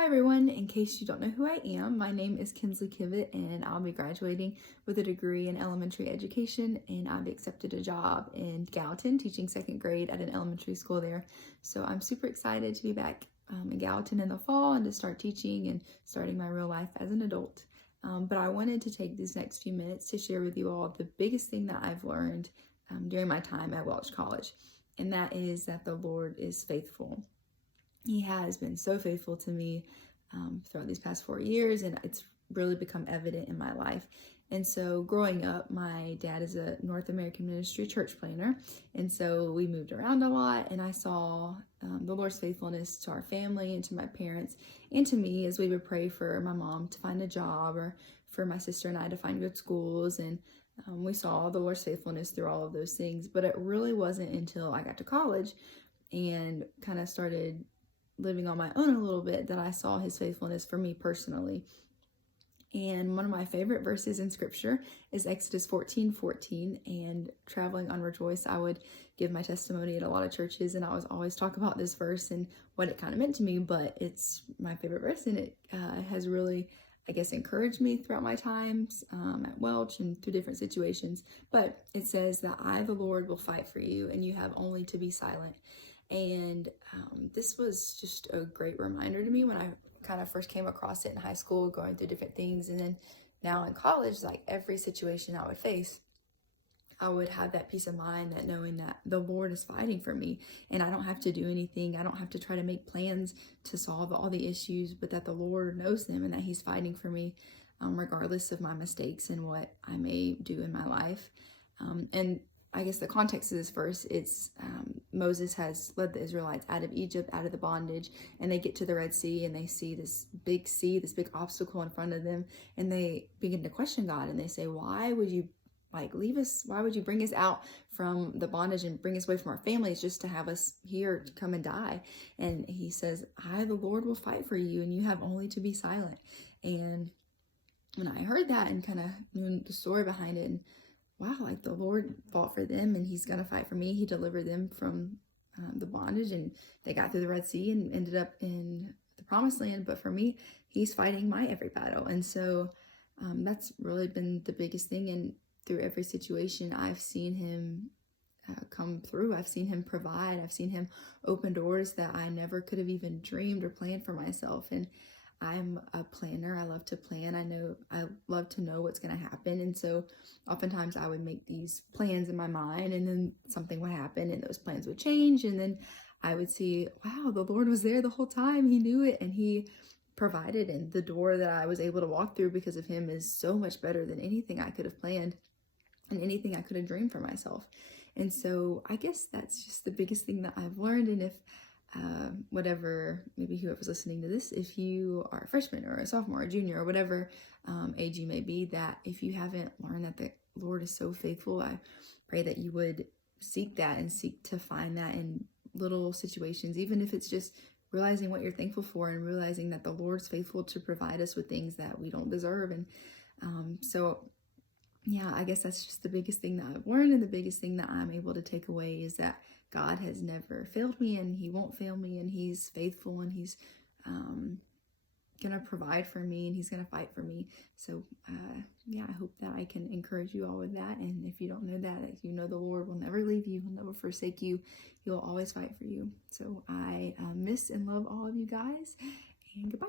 Hi everyone, in case you don't know who I am, my name is Kinsley Kivette and I'll be graduating with a degree in elementary education, and I've accepted a job in Gallatin teaching second grade at an elementary school there. So I'm super excited to be back in Gallatin in the fall and to start teaching and starting my real life as an adult. But I wanted to take these next few minutes to share with you all the biggest thing that I've learned during my time at Welch College, and that is that the Lord is faithful. He has been so faithful to me throughout these past 4 years, and it's really become evident in my life. And so growing up, my dad is a North American ministry church planner, and so we moved around a lot, and I saw the Lord's faithfulness to our family and to my parents and to me as we would pray for my mom to find a job or for my sister and I to find good schools. And we saw the Lord's faithfulness through all of those things. But it really wasn't until I got to college and kind of started living on my own a little bit that I saw his faithfulness for me personally. And one of my favorite verses in scripture is Exodus 14:14, and traveling on Rejoice, I would give my testimony at a lot of churches, and I was always talk about this verse and what it kind of meant to me, but it's my favorite verse, and it has really, I guess, encouraged me throughout my times at Welch and through different situations. But it says that I, the Lord, will fight for you, and you have only to be silent. And this was just a great reminder to me when I kind of first came across it in high school, going through different things. And then now in college, like every situation I would face, I would have that peace of mind that knowing that the Lord is fighting for me and I don't have to do anything. I don't have to try to make plans to solve all the issues, but that the Lord knows them and that he's fighting for me regardless of my mistakes and what I may do in my life. And I guess the context of this verse, it's Moses has led the Israelites out of Egypt, out of the bondage, and they get to the Red Sea and they see this big sea, this big obstacle in front of them, and they begin to question God and they say, why would you leave us? Why would you bring us out from the bondage and bring us away from our families just to have us here to come and die? And he says, I, the Lord, will fight for you and you have only to be silent. And when I heard that and kind of knew the story behind it, and wow, like the Lord fought for them and he's going to fight for me. He delivered them from the bondage and they got through the Red Sea and ended up in the promised land. But for me, he's fighting my every battle. And so that's really been the biggest thing. And through every situation, I've seen him come through. I've seen him provide. I've seen him open doors that I never could have even dreamed or planned for myself. And I'm a planner. I love to plan. I love to know what's going to happen. And so oftentimes I would make these plans in my mind and then something would happen and those plans would change. And then I would see, wow, the Lord was there the whole time. He knew it and he provided. And the door that I was able to walk through because of him is so much better than anything I could have planned and anything I could have dreamed for myself. And so I guess that's just the biggest thing that I've learned. And if whatever, maybe whoever's listening to this, if you are a freshman or a sophomore or junior or whatever age you may be, that if you haven't learned that the Lord is so faithful, I pray that you would seek that and seek to find that in little situations, even if it's just realizing what you're thankful for and realizing that the Lord's faithful to provide us with things that we don't deserve. And so yeah, I guess that's just the biggest thing that I've learned, and the biggest thing that I'm able to take away is that God has never failed me and he won't fail me, and he's faithful and he's going to provide for me and he's going to fight for me. So yeah, I hope that I can encourage you all with that. And if you don't know that, you know the Lord will never leave you, he'll never forsake you, he will always fight for you. So I miss and love all of you guys, and goodbye.